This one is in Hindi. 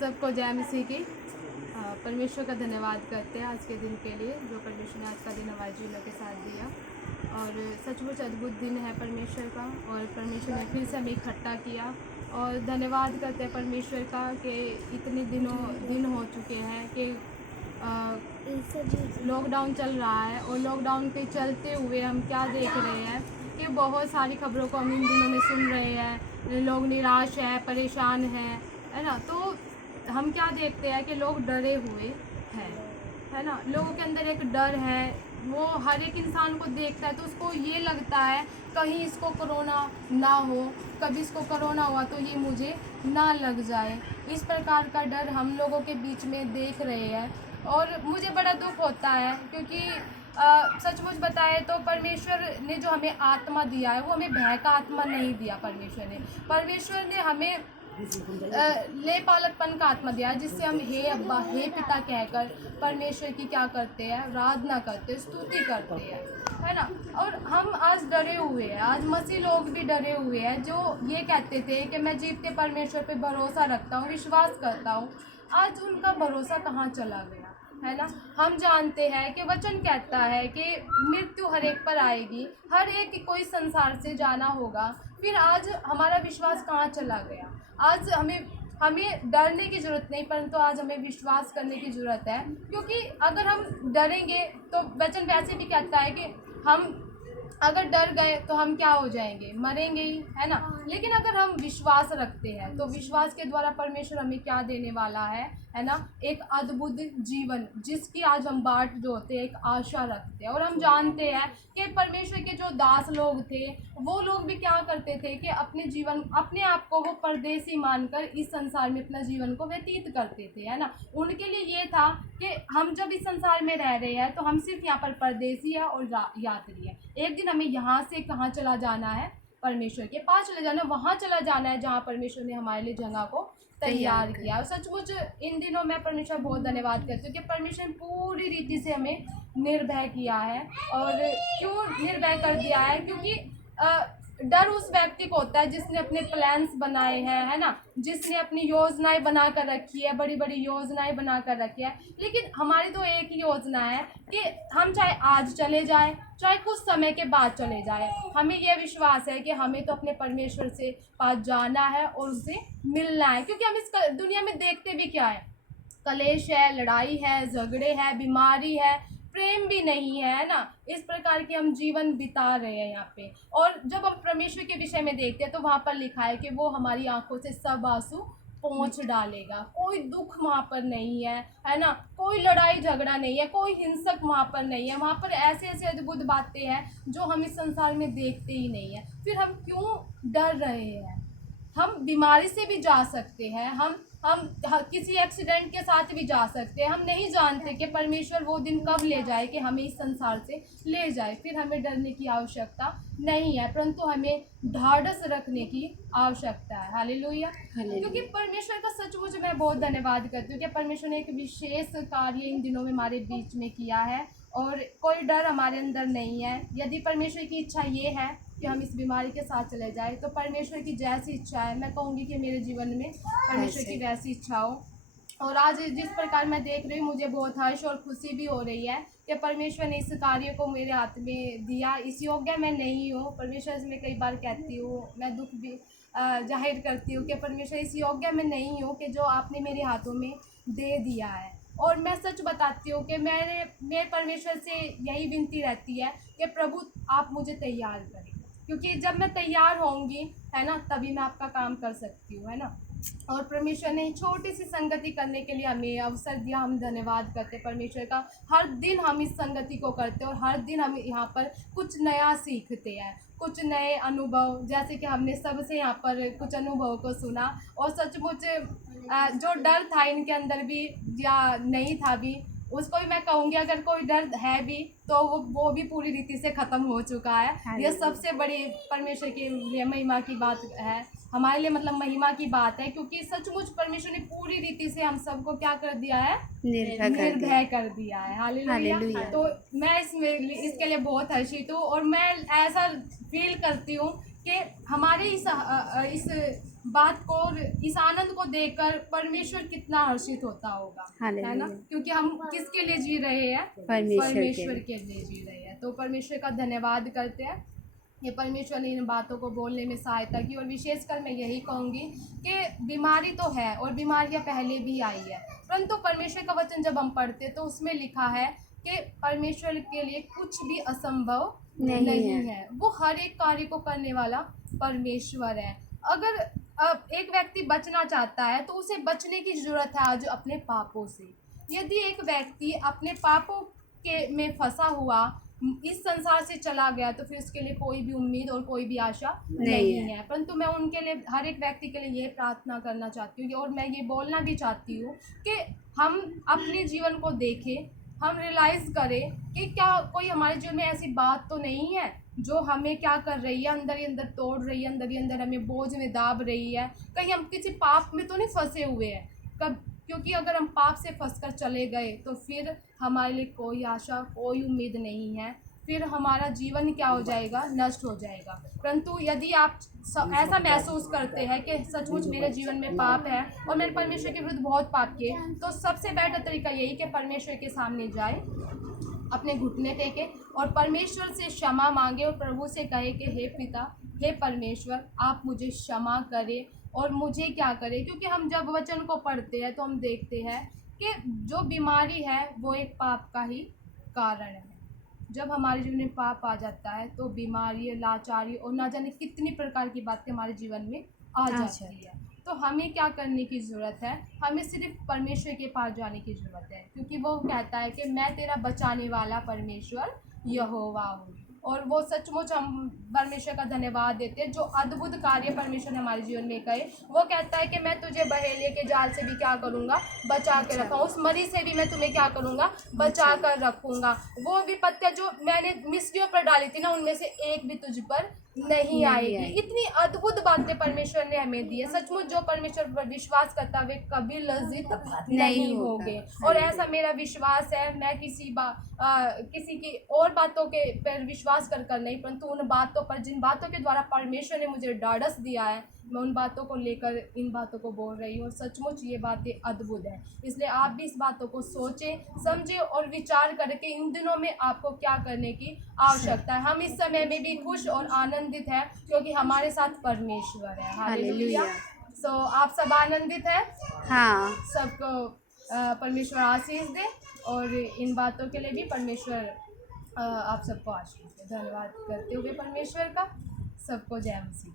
सबको जय मसीह की। परमेश्वर का धन्यवाद करते हैं आज के दिन के लिए, जो परमेश्वर ने आज का दिन हमारे जीवन के साथ दिया। और सचमुच अद्भुत दिन है परमेश्वर का, और परमेश्वर ने फिर से हमें इकट्ठा किया। और धन्यवाद करते हैं परमेश्वर का कि इतने दिन हो चुके हैं कि लॉकडाउन चल रहा है, और लॉकडाउन के चलते हुए हम क्या देख रहे हैं कि बहुत सारी खबरों को हम इन दिनों में सुन रहे हैं। लोग निराश है, परेशान है ना। तो हम क्या देखते हैं कि लोग डरे हुए हैं, है ना। लोगों के अंदर एक डर है, वो हर एक इंसान को देखता है तो उसको ये लगता है कहीं इसको कोरोना ना हो, कभी इसको कोरोना हुआ तो ये मुझे ना लग जाए। इस प्रकार का डर हम लोगों के बीच में देख रहे हैं, और मुझे बड़ा दुख होता है क्योंकि सचमुच बताए तो परमेश्वर ने जो हमें आत्मा दिया है वो हमें भय का आत्मा नहीं दिया। परमेश्वर ने हमें ले पालकपन का आत्मा दिया, जिससे हम हे अब्बा हे पिता कहकर परमेश्वर की क्या करते हैं, आराधना करते हैं, स्तुति करते हैं, है ना। और हम आज डरे हुए हैं, आज मसीह लोग भी डरे हुए हैं जो ये कहते थे कि मैं जीवते परमेश्वर पे भरोसा रखता हूँ, विश्वास करता हूँ। आज उनका भरोसा कहाँ चला गया, है ना। हम जानते हैं कि वचन कहता है कि मृत्यु हर एक पर आएगी, हर एक कोई संसार से जाना होगा। फिर आज हमारा विश्वास कहाँ चला गया। आज हमें डरने की ज़रूरत नहीं, परंतु आज हमें विश्वास करने की ज़रूरत है। क्योंकि अगर हम डरेंगे तो वचन वैसे भी कहता है कि हम अगर डर गए तो हम क्या हो जाएंगे, मरेंगे ही, है ना। लेकिन अगर हम विश्वास रखते हैं तो विश्वास के द्वारा परमेश्वर हमें क्या देने वाला है ना, एक अद्भुत जीवन जिसकी आज हम बाट जो होते हैं, एक आशा रखते हैं। और हम जानते हैं कि परमेश्वर के जो दास लोग थे वो लोग भी क्या करते थे कि अपने आप को वो परदेसी मानकर इस संसार में अपना जीवन को व्यतीत करते थे, है ना। उनके लिए ये था कि हम जब इस संसार में रह रहे हैं तो हम सिर्फ यहाँ पर परदेसी है और यात्री है। एक दिन हमें यहाँ से कहाँ चला जाना है, परमेश्वर के पास चले जाना, वहाँ चला जाना है जहाँ परमेश्वर ने हमारे लिए जगह को तैयार किया। और सचमुच इन दिनों मैं परमेश्वर बहुत धन्यवाद करती हूँ कि परमेश्वर ने पूरी रीति से हमें निर्भय किया है। और क्यों निर्भय कर दिया है, क्योंकि डर उस व्यक्ति को होता है जिसने अपने प्लान्स बनाए हैं, है ना, जिसने अपनी योजनाएं बना कर रखी है, बड़ी बड़ी योजनाएं बना कर रखी है। लेकिन हमारी तो एक ही योजना है कि हम चाहे आज चले जाएं, चाहे कुछ समय के बाद चले जाएं, हमें यह विश्वास है कि हमें तो अपने परमेश्वर से पास जाना है और उससे मिलना है। क्योंकि हम इस दुनिया में देखते भी क्या है, कलेश है, लड़ाई है, झगड़े है, बीमारी है, प्रेम भी नहीं है ना। इस प्रकार के हम जीवन बिता रहे हैं यहाँ पे। और जब हम परमेश्वर के विषय में देखते हैं तो वहाँ पर लिखा है कि वो हमारी आंखों से सब आंसू पोंछ डालेगा। कोई दुख वहाँ पर नहीं है ना, कोई लड़ाई झगड़ा नहीं है, कोई हिंसक वहाँ पर नहीं है। वहाँ पर ऐसे ऐसे अद्भुत बातें हैं जो हम इस संसार में देखते ही नहीं है। फिर हम क्यों डर रहे हैं। हम बीमारी से भी जा सकते हैं, हम किसी एक्सीडेंट के साथ भी जा सकते हैं। हम नहीं जानते कि परमेश्वर वो दिन कब ले जाए कि हमें इस संसार से ले जाए। फिर हमें डरने की आवश्यकता नहीं है, परंतु हमें ढाढ़स रखने की आवश्यकता है। हालेलुया। क्योंकि परमेश्वर का सचमुच मैं बहुत धन्यवाद करती हूँ कि परमेश्वर ने एक विशेष कार्य इन दिनों में हमारे बीच में किया है, और कोई डर हमारे अंदर नहीं है। यदि परमेश्वर की इच्छा ये है कि हम इस बीमारी के साथ चले जाए, तो परमेश्वर की जैसी इच्छा है, मैं कहूँगी कि मेरे जीवन में परमेश्वर की वैसी इच्छा हो। और आज जिस प्रकार मैं देख रही हूँ, मुझे बहुत हर्ष और खुशी भी हो रही है कि परमेश्वर ने इस कार्य को मेरे हाथ में दिया। इस योग्य मैं नहीं हूँ, परमेश्वर से मैं कई बार कहती हूँ, मैं दुख भी जाहिर करती हूँ कि परमेश्वर इस योग्य मैं नहीं हूँ कि जो आपने मेरे हाथों में दे दिया है। और मैं सच बताती हूँ कि मेरे परमेश्वर से यही विनती रहती है कि प्रभु आप मुझे तैयार करें, क्योंकि जब मैं तैयार होंगी, है ना, तभी मैं आपका काम कर सकती हूँ, है ना। और परमेश्वर ने छोटी सी संगति करने के लिए हमें अवसर दिया। हम धन्यवाद करते परमेश्वर का। हर दिन हम इस संगति को करते हैं और हर दिन हम यहाँ पर कुछ नया सीखते हैं, कुछ नए अनुभव, जैसे कि हमने सबसे यहाँ पर कुछ अनुभव को सुना। और सचमुच जो डर था इनके अंदर भी या नहीं था भी, उसको भी मैं कहूँगी अगर कोई डर है भी तो वो भी पूरी रीति से ख़त्म हो चुका है। ये सबसे बड़ी परमेश्वर की महिमा की बात है, हमारे लिए मतलब महिमा की बात है। क्योंकि सचमुच परमेश्वर ने पूरी रीति से हम सबको क्या कर दिया है, निर्भय कर दिया है। हालेलुया। तो मैं इसके लिए बहुत हर्षित हूँ। और मैं ऐसा फील करती हूँ कि हमारे इस बात को और इस आनंद को देखकर परमेश्वर कितना हर्षित होता होगा, है ना? हालेलुया। क्योंकि हम किसके लिए जी रहे हैं? परमेश्वर के लिए जी रहे हैं। तो परमेश्वर का धन्यवाद करते हैं। ये परमेश्वर ने इन बातों को बोलने में सहायता की। और विशेषकर मैं यही कहूँगी कि बीमारी तो है और बीमारियाँ पहले भी आई है, परंतु परमेश्वर का वचन जब हम पढ़ते तो उसमें लिखा है कि परमेश्वर के लिए कुछ भी असंभव नहीं है। वो हर एक कार्य को करने वाला परमेश्वर है। अगर अब एक व्यक्ति बचना चाहता है तो उसे बचने की जरूरत है आज अपने पापों से। यदि एक व्यक्ति अपने पापों के में फंसा हुआ इस संसार से चला गया तो फिर उसके लिए कोई भी उम्मीद और कोई भी आशा नहीं है। परंतु मैं उनके लिए, हर एक व्यक्ति के लिए ये प्रार्थना करना चाहती हूँ और मैं ये बोलना भी चाहती हूँ कि हम अपने जीवन को देखें, हम रियलाइज़ करें कि क्या कोई हमारे जीवन में ऐसी बात तो नहीं है जो हमें क्या कर रही है, अंदर ही अंदर तोड़ रही है, अंदर ही अंदर हमें बोझ में दाब रही है। कहीं हम किसी पाप में तो नहीं फंसे हुए हैं कब? क्योंकि अगर हम पाप से फंसकर चले गए तो फिर हमारे लिए कोई आशा, कोई उम्मीद नहीं है। फिर हमारा जीवन क्या हो जाएगा? नष्ट हो जाएगा। परंतु यदि आप ऐसा महसूस करते हैं कि सचमुच मेरे जीवन में पाप है और मैंने परमेश्वर के विरुद्ध बहुत पाप किए, तो सबसे बेटर तरीका यही कि परमेश्वर के सामने जाए, अपने घुटने टेके और परमेश्वर से क्षमा मांगे और प्रभु से कहे कि हे पिता, हे परमेश्वर, आप मुझे क्षमा करें और मुझे क्या करें। क्योंकि हम जब वचन को पढ़ते हैं तो हम देखते हैं कि जो बीमारी है वो एक पाप का ही कारण है। जब हमारे जीवन में पाप आ जाता है तो बीमारी, लाचारी और ना जाने कितनी प्रकार की बातें हमारे जीवन में आ जाती है। तो हमें क्या करने की ज़रूरत है? हमें सिर्फ परमेश्वर के पास जाने की ज़रूरत है, क्योंकि वो कहता है कि मैं तेरा बचाने वाला परमेश्वर यहोवा हूँ। और वो सचमुच हम परमेश्वर का धन्यवाद देते हैं जो अद्भुत कार्य परमेश्वर ने हमारे जीवन में करे। वो कहता है कि मैं तुझे बहेलिए के जाल से भी क्या करूँगा? बचा के रखा। उस मरी से भी मैं तुम्हें क्या करूँगा? बचा कर रखूँगा। वो विपत्तियाँ जो मैंने मिस्रियों पर डाली थी ना, उनमें से एक भी तुझ पर नहीं आएगी। इतनी अद्भुत बातें परमेश्वर ने हमें दी है। सचमुच जो परमेश्वर पर विश्वास करता है वे कभी लज्जित नहीं होंगे। और ऐसा मेरा विश्वास है। मैं किसी की और बातों के पर विश्वास कर नहीं, परंतु उन बातों पर जिन बातों के द्वारा परमेश्वर ने मुझे ढाढ़स दिया है, मैं उन बातों को लेकर इन बातों को बोल रही हूँ। सचमुच ये बातें अद्भुत हैं। इसलिए आप भी इस बातों को सोचें, समझें और विचार करें कि इन दिनों में आपको क्या करने की आवश्यकता है। हम इस समय में भी खुश और आनंदित हैं क्योंकि हमारे साथ परमेश्वर है। हालेलुया। सो आप सब आनंदित हैं? हाँ। सबको परमेश्वर आशीष दे और इन बातों के लिए भी परमेश्वर आप सबको आशीष दे। धन्यवाद करते हुए परमेश्वर का, सबको जय मसीह।